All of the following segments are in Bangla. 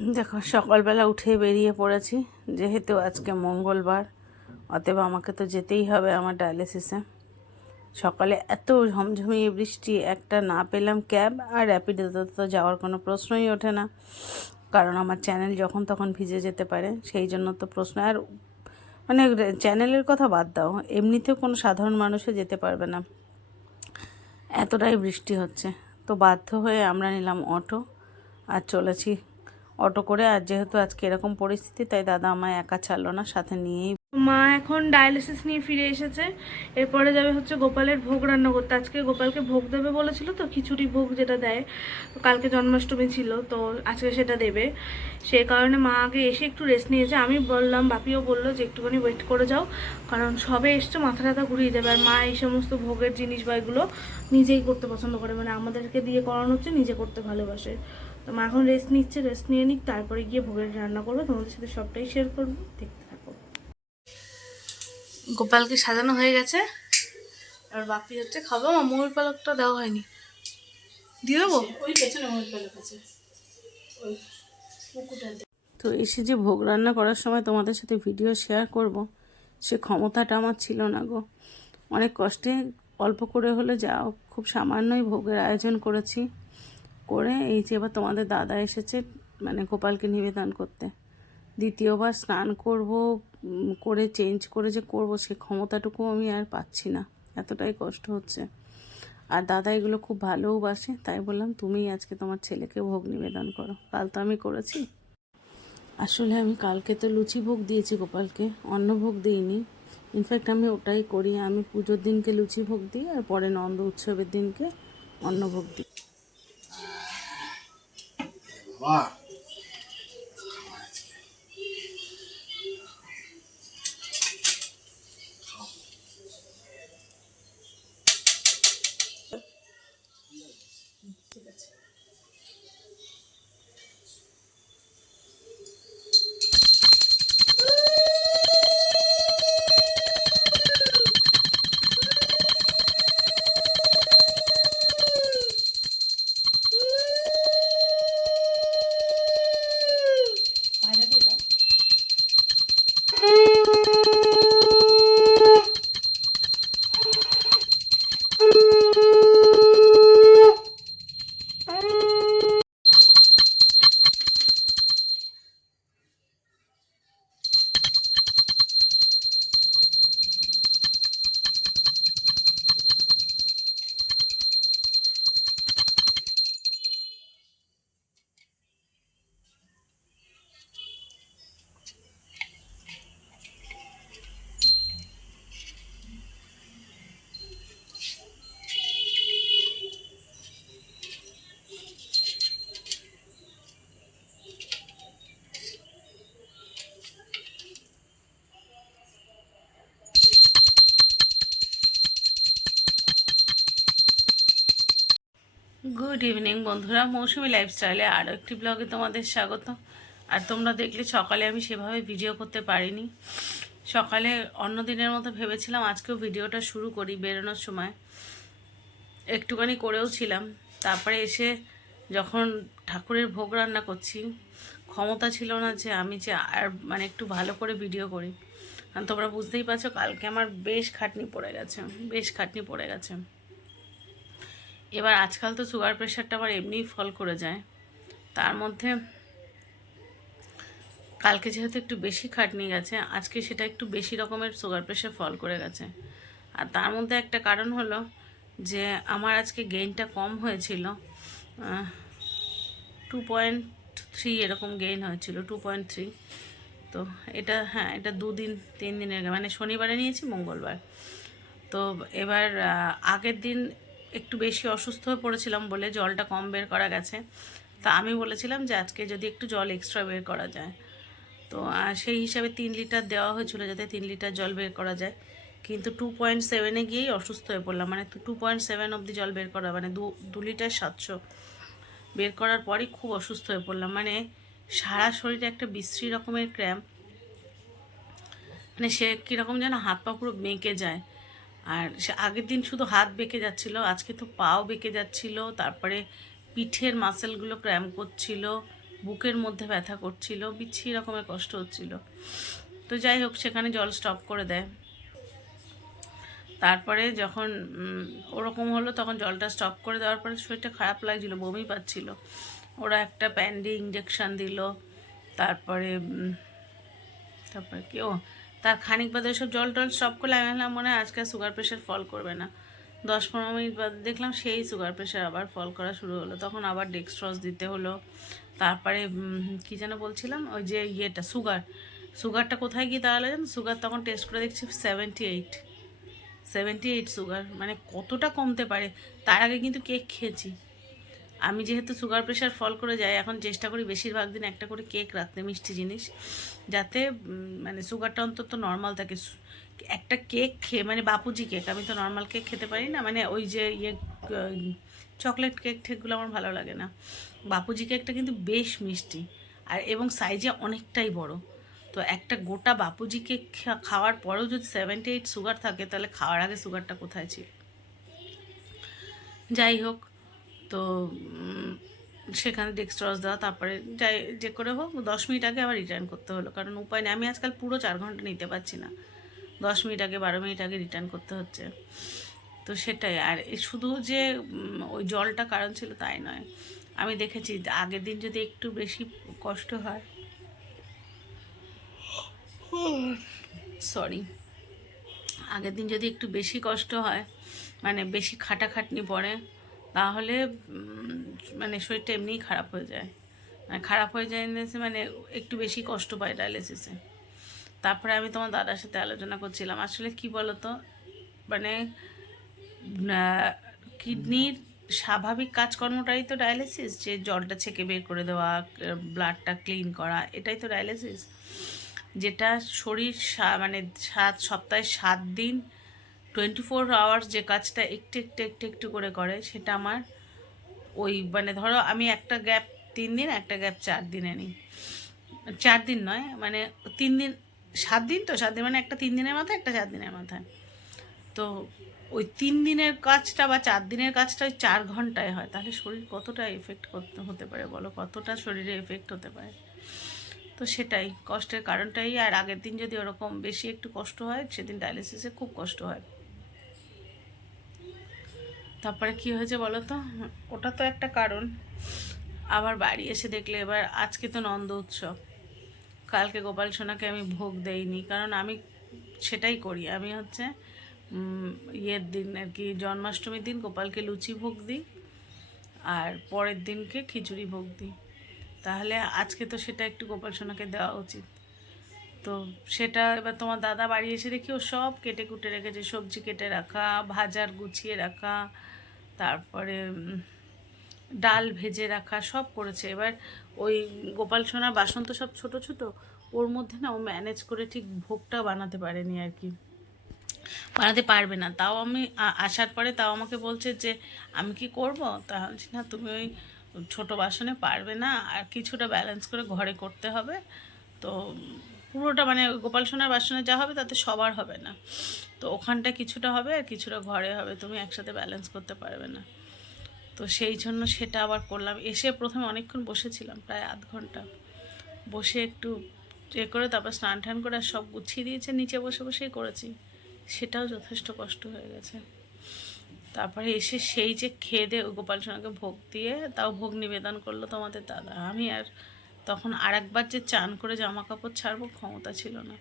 দেখো, সকালবেলা উঠে বেরিয়ে পড়েছি। যেহেতু আজকে মঙ্গলবার, অতএব আমাকে তো যেতেই হবে আমার ডায়ালিসিসে। সকালে এত ঝমঝমিয়ে বৃষ্টি, একটা না পেলাম ক্যাব, আর র্যাপিডোতে তো যাওয়ার কোনো প্রশ্নই ওঠে না। কারণ আমার চ্যানেল যখন তখন ভিজে যেতে পারে, সেই জন্য তো প্রশ্ন। আর মানে চ্যানেলের কথা বাদ দাও, এমনিতেও কোনো সাধারণ মানুষে যেতে পারবে না। এতটাই বৃষ্টি হচ্ছে। তো বাধ্য হয়ে আমরা নিলাম অটো, আর চলেছি অটো করে। আর যেহেতু আজকে এরকম পরিস্থিতি, তাই দাদা আমায় একা ছাড়লো না, সাথে নিয়েই। মা এখন ডায়ালিসিস নিয়ে ফিরে এসেছে। এরপরে যাবে হচ্ছে গোপালের ভোগ রান্না করতে। আজকে গোপালকে ভোগ দেবে বলেছিল তো, খিচুড়ি ভোগ যেটা দেয়। কালকে জন্মাষ্টমী ছিল, তো আজকে সেটা দেবে। সেই কারণে মা আগে এসে একটু রেস্ট নিয়েছে। আমি বললাম, বাপিও বলল যে একটুখানি ওয়েট করে যাও, কারণ সবে এসছে, মাথা টাথা ঘুরিয়ে যাবে। আর মা এই সমস্ত ভোগের জিনিস বা এগুলো নিজেই করতে পছন্দ করে। মানে আমাদেরকে দিয়ে করানো হচ্ছে, নিজে করতে ভালোবাসে। তো মা এখন রেস্ট নিচ্ছে রেস্ট নিয়ে নিক তারপরে গিয়ে ভোগের রান্না করব তোমাদের সাথে সবটাই শেয়ার করব দেখতে থাকো। গোপালকে সাজানো হয়ে গেছে আর বাকি হচ্ছে খাব আমার ময়ূর পালকটা দেওয়া হয়নি। দিয়ে দেবো? ওই পেছনে ময়ূর পালক আছে। ওই তো এসে যে ভোগ রান্না করার সময় তোমাদের সাথে ভিডিও শেয়ার করব সে ক্ষমতাটা আমার ছিল না গো। অনেক কষ্টে অল্প করে হলে যাও খুব সামান্যই ভোগের আয়োজন করেছি। করে এই যে এবার তোমাদের দাদা এসেছে মানে গোপালকে নিবেদন করতে। দ্বিতীয়বার স্নান করব করে চেঞ্জ করে যে করব, সে ক্ষমতাটুকু আমি আর পাচ্ছি না। এতটাই কষ্ট হচ্ছে। আর দাদা এগুলো খুব ভালোবাসে তাই বললাম তুমিই আজকে তোমার ছেলেকে ভোগ নিবেদন করো। কাল তো আমি করেছি। আসলে আমি কালকে তো লুচি ভোগ দিয়েছি গোপালকে অন্ন ভোগ দিইনি ইনফ্যাক্ট আমি ওটাই করি। আমি পুজোর দিনকে লুচি ভোগ দিই আর পরে নন্দ উৎসবের দিনকে অন্ন ভোগ দিই। வா গুড ইভিনিং বন্ধুরা। মৌসুমি লাইফস্টাইলে আরও একটি ব্লগে তোমাদের স্বাগত। আর তোমরা দেখলে সকালে আমি সেভাবে ভিডিও করতে পারিনি। সকালে অন্য দিনের মতো ভেবেছিলাম আজকেও ভিডিওটা শুরু করি বেরোনোর সময়। একটুখানি করেও ছিলাম। তারপরে এসে যখন ঠাকুরের ভোগ রান্না করছি, ক্ষমতা ছিল না যে আমি যে আর মানে একটু ভালো করে ভিডিও করি। কারণ তোমরা বুঝতেই পারছ, কালকে আমার বেশ খাটনি পড়ে গেছে, বেশ খাটনি পড়ে গেছে। এবার আজকাল তো সুগার প্রেশারটা আবার এমনিই ফল করে যায়। তার মধ্যে কালকে যেহেতু একটু বেশি খাটনি গেছে, আজকে সেটা একটু বেশি রকমের সুগার প্রেশার ফল করে গেছে। আর তার মধ্যে একটা কারণ হলো যে আমার আজকে গেইনটা কম হয়েছিল টু পয়েন্ট থ্রি এরকম গেইন হয়েছিল টু পয়েন্ট থ্রি তো এটা হ্যাঁ এটা দুদিন, তিন দিনের মানে শনিবারে নিয়েছি, মঙ্গলবার। তো এবার আগের দিন একটু বেশি অসুস্থ হয়ে পড়েছিলাম বলে জলটা কম বের করা গেছে। তা আমি বলেছিলাম যে আজকে যদি একটু জল এক্সট্রা বের করা যায়। তো সেই হিসাবে তিন লিটার দেওয়া হয়েছিল যাতে তিন লিটার জল বের করা যায়। কিন্তু টু পয়েন্ট সেভেনে গিয়েই অসুস্থ হয়ে পড়লাম। মানে টু পয়েন্ট সেভেন অবধি জল বের করা মানে দু দু লিটার সাতশো বের করার পরই খুব অসুস্থ হয়ে পড়লাম। মানে সারা শরীরে একটা বিশ্রী রকমের ক্র্যাম্প মানে সে কীরকম যেন হাত পা পুরো বেঁকে যায়। আর সে আগের দিন শুধু হাত বেঁকে যাচ্ছিল, আজকে তো পাও বেঁকে যাচ্ছিল, তারপরে পিঠের মাসেলগুলো ক্র্যাম করছিল, বুকের মধ্যে ব্যথা করছিল বিচ্ছি রকমের কষ্ট হচ্ছিল। তো যাই হোক, সেখানে জল স্টপ করে দেয়। তারপরে যখন ওরকম হলো, তখন জলটা স্টপ করে দেওয়ার পরে শরীরটা খারাপ লাগছিল, বমি পাচ্ছিল। ওরা একটা প্যান্ডি ইঞ্জেকশান দিল, তারপরে তারপরে কি ও তার খানিক বাদে সব জল টল সব করলে আমি ভাবলাম মনে হয় আজকে সুগার প্রেশার ফল করবে না। দশ পনেরো মিনিট বাদে দেখলাম সেই সুগার প্রেশার আবার ফল করা শুরু হলো। তখন আবার ডেক্সট্রস দিতে হলো। তারপরে কি যেন বলছিলাম? ওই যে ইয়েটা সুগার সুগারটা কোথায় গিয়ে দাঁড়াল জানো? সুগার তখন টেস্ট করে দেখছি seventy eight seventy eight sugar মানে কতটা কমতে পারে? তার আগে কিন্তু কেক খেয়েছি। আমি যেহেতু সুগার প্রেশার ফল করে যায় এখন চেষ্টা করি বেশিরভাগ দিন একটা করে কেক রাখতে মিষ্টি জিনিস। যাতে মানে সুগারটা অন্তত নর্মাল থাকে। একটা কেক খেয়ে মানে বাপুজি কেক আমি তো নর্মাল কেক খেতে পারি না মানে ওই যে ইয়ে চকলেট কেক ঠেকগুলো আমার ভালো লাগে না। বাপুজি কেকটা কিন্তু বেশ মিষ্টি। আর এবং সাইজে অনেকটাই বড়। তো একটা গোটা বাপুজি কেক খাওয়ার পরেও যদি সেভেন্টি এইট সুগার থাকে, তাহলে খাওয়ার আগে সুগারটা কোথায় ছিল? যাই হোক সেখানে ডেক্সট্রস দেওয়া, তারপরে যাই, যে করে হোক, দশ মিনিট আগে আবার রিটার্ন করতে হলো। কারণ উপায় নেই, আমি আজকাল পুরো চার ঘণ্টা নিতে পারছি না। দশ মিনিট আগে, বারো মিনিট আগে রিটার্ন করতে হচ্ছে। তো সেটাই, আর শুধু যে ওই জলটা কারণ ছিল তাই নয়। আমি দেখেছি আগের দিন যদি একটু বেশি কষ্ট হয় সরি আগের দিন যদি একটু বেশি কষ্ট হয় মানে বেশি খাটাখাটনি পড়ে তাহলে মানে শরীরটা এমনিই খারাপ হয়ে যায়। মানে খারাপ হয়ে যায় মানে একটু বেশি কষ্ট পায় ডায়ালিসিসে তারপরে আমি তোমার দাদার সাথে আলোচনা করছিলাম। আসলে কি বলতো? মানে কিডনির স্বাভাবিক কাজকর্মটাই তো ডায়ালিসিস যে জলটা ছেঁকে বের করে দেওয়া ব্লাডটা ক্লিন করা, এটাই তো ডায়ালিসিস যেটা শরীর মানে সাত, সপ্তাহে সাত দিন টোয়েন্টি ফোর আওয়ার্স যে কাজটা একটু একটু একটু একটু করে করে, সেটা আমার ওই মানে ধরো আমি একটা গ্যাপ তিন দিন, একটা গ্যাপ চার দিনে নিই। চার দিন নয় মানে তিন দিন, সাত দিন তো, সাত দিন মানে একটা তিন দিনের মাথায়, একটা চার দিনের মাথায়। তো ওই তিন দিনের কাজটা বা চার দিনের কাজটা ওই চার ঘন্টায় হয়। তাহলে শরীর কতটা এফেক্ট করতে হতে পারে বলো? কতটা শরীরে এফেক্ট হতে পারে? তো সেটাই, কষ্টের কারণটাই। আর আগের দিন যদি ওরকম বেশি একটু কষ্ট হয়, সেদিন ডায়ালিসিসে খুব কষ্ট হয়। তারপরে কি হয়েছে বলো তো? ওটা তো একটা কারণ। আবার বাড়ি এসে দেখলে এবার আজকে তো নন্দ উৎসব। কালকে গোপাল সোনাকে আমি ভোগ দেইনি কারণ আমি সেটাই করি। আমি হচ্ছে ইয়ের দিন আর কি জন্মাষ্টমীর দিন গোপালকে লুচি ভোগ দিই আর পরের দিনকে খিচুড়ি ভোগ দিই। তাহলে আজকে তো সেটা একটু গোপাল সোনাকে দেওয়া উচিত। তো সেটা এবার তোমার দাদা বাড়ি এসে দেখি ও সব কেটে কুটে রেখেছে। সবজি কেটে রাখা ভাজার গুছিয়ে রাখা তারপরে ডাল ভেজে রাখা সব করেছে। এবার ওই গোপাল সোনার বাসন তো সব ছোট ছোট ওর মধ্যে না ও ম্যানেজ করে ঠিক ভোগটা বানাতে পারেনি আর কি। বানাতে পারবে না। তাও আমি আসার পরে তাও আমাকে বলছে যে আমি কি করব? তা বলছি, না তুমি ওই ছোটো বাসনে পারবে না। আর কিছুটা ব্যালেন্স করে ঘরে করতে হবে। তো পুরোটা মানে গোপাল সোনার বাসনে যা হবে তাতে সবার হবে না। তো ওখানটা কিছুটা হবে আর কিছুটা ঘরে হবে, তুমি একসাথে ব্যালেন্স করতে পারবে না। তো সেই জন্য সেটা আবার করলাম। এসে প্রথমে অনেকক্ষণ বসেছিলাম, প্রায় আধ ঘণ্টা। বসে একটু এ করে তারপর স্নান টান করে সব গুছিয়ে দিয়েছে নিচে বসে বসেই করেছি। সেটাও যথেষ্ট কষ্ট হয়ে গেছে। তারপরে এসে সেই যে খেয়ে দিয়ে গোপাল সোনাকে ভোগ দিয়ে, তাও ভোগ নিবেদন করল তোমাদের দাদা। আমি আর তখন আর একবার যে চান করে জামা কাপড় ছাড়বো ক্ষমতা ছিল না।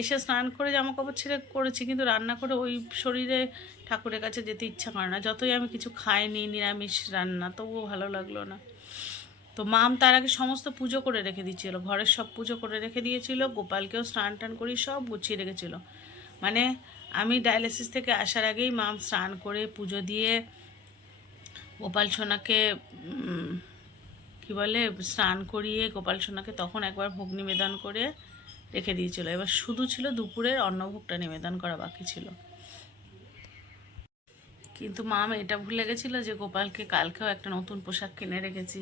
এসে স্নান করে জামা কাপড় ছেড়ে করেছি, কিন্তু রান্না করে ওই শরীরে ঠাকুরের কাছে যেতে ইচ্ছা করে না। যতই আমি কিছু খাইনি, নিরামিষ রান্না, তবুও ভালো লাগল না। তো মাম তার আগে সমস্ত পুজো করে রেখে দিয়েছিল, ঘরের সব পুজো করে রেখে দিয়েছিল, গোপালকেও স্নান টান করি, সব গুছিয়ে রেখেছিল। মানে আমি ডায়ালিসিস থেকে আসার আগেই মাম স্নান করে পুজো দিয়ে গোপাল সোনাকে কি বলে, স্নান করিয়ে গোপাল সোনাকে তখন একবার ভোগ নিবেদন করে রেখে দিয়েছিল। এবার শুধু ছিল দুপুরের অন্নভোগটা নিবেদন করা বাকি ছিল। কিন্তু মাম এটা ভুলে গেছিল যে গোপালকে কালকেও একটা নতুন পোশাক কিনে রেখেছি।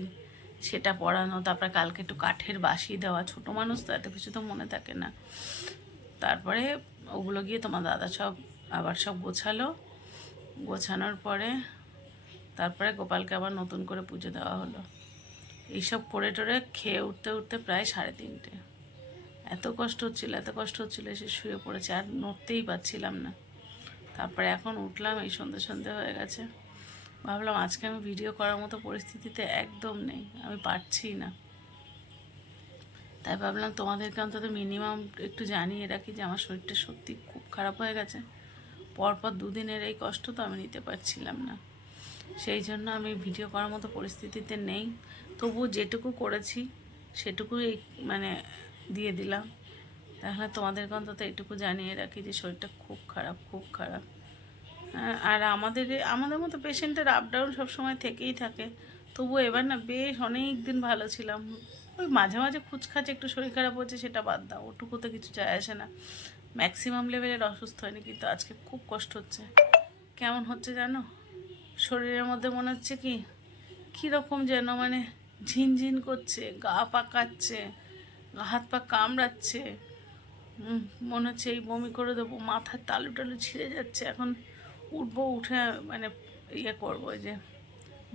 সেটা পরানো, তারপরে কালকে একটু কাঠের বাসি দেওয়া। ছোট মানুষ তো এত কিছু তো মনে থাকে না। তারপরে ওগুলো গিয়ে তোমার দাদা সব, আবার সব গোছালো। গোছানোর পরে তারপরে গোপালকে আবার নতুন করে পুজো দেওয়া হলো। এইসব করে টরে খেয়ে উঠতে উঠতে প্রায় সাড়ে তিনটে। এত কষ্ট হচ্ছিল, এত কষ্ট হচ্ছিল এসে শুয়ে পড়েছে, আর নড়তেই পারছিলাম না। তারপরে এখন উঠলাম, এই সন্ধে সন্ধে হয়ে গেছে। ভাবলাম আজকে আমি ভিডিও করার মতো পরিস্থিতিতে একদম নেই, আমি পারছি না। তাই ভাবলাম তোমাদেরকে অন্তত মিনিমাম একটু জানিয়ে রাখি যে আমার শরীরটা সত্যি খুব খারাপ হয়ে গেছে। পরপর দুদিনের এই কষ্ট তো আমি নিতে পারছিলাম না। সেই জন্য আমি ভিডিও করার মতো পরিস্থিতিতে নেই। তবু যেটুকু করেছি সেটুকুই মানে দিয়ে দিলাম। তাহলে তোমাদেরকে অন্তত এটুকু জানিয়ে রাখি যে শরীরটা খুব খারাপ খুব খারাপ। হ্যাঁ, আর আমাদের আমাদের মতো পেশেন্টের আপ ডাউন সবসময় থেকেই থাকে। তবু এবার না বেশ অনেক দিন ভালো ছিলাম। ওই মাঝে মাঝে খুচখাচ একটু শরীর খারাপ হচ্ছে সেটা বাদ দাও ওটুকুতে কিছু যায় আসে না। ম্যাক্সিমাম লেভেলের অসুস্থ হয়নি কিন্তু আজকে খুব কষ্ট হচ্ছে। কেমন হচ্ছে জানো? শরীরের মধ্যে মনে হচ্ছে কি? কীরকম যেন মানে ঝিনঝিন করছে, গা পাকাচ্ছে, হাত পা কামড়াচ্ছে। মনে হচ্ছে এই বমি করে দেবো, মাথার তালু টালু ছিঁড়ে যাচ্ছে। এখন উঠবো, উঠে মানে ইয়ে করব যে,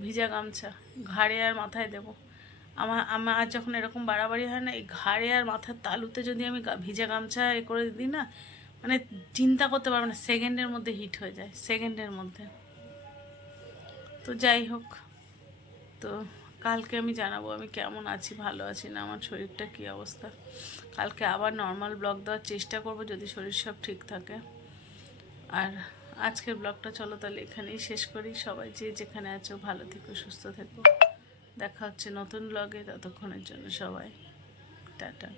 ভিজা গামছা, ঘাড়ে আর মাথায় দেবো। আমার আমার যখন এরকম বাড়াবাড়ি হয় না, এই ঘাড়ে আর মাথার তালুতে যদি আমি ভিজা গামছা এ করে দিই না মানে চিন্তা করতে পারব না, সেকেন্ডের মধ্যে হিট হয়ে যায়, সেকেন্ডের মধ্যে। তো যাই হোক, তো কালকে আমি জানাব আমি কেমন আছি, ভালো আছি না, আমার শরীরটা কী অবস্থা। কালকে আবার নর্মাল ব্লগ দেওয়ার চেষ্টা করব যদি শরীর সব ঠিক থাকে। আর আজকের ব্লগটা চলো তাহলে এখানেই শেষ করি। সবাই যে যেখানে আছো ভালো থেকো, সুস্থ থেকো। দেখা হচ্ছে নতুন ব্লগে ততক্ষণের জন্য সবাই, টাটা।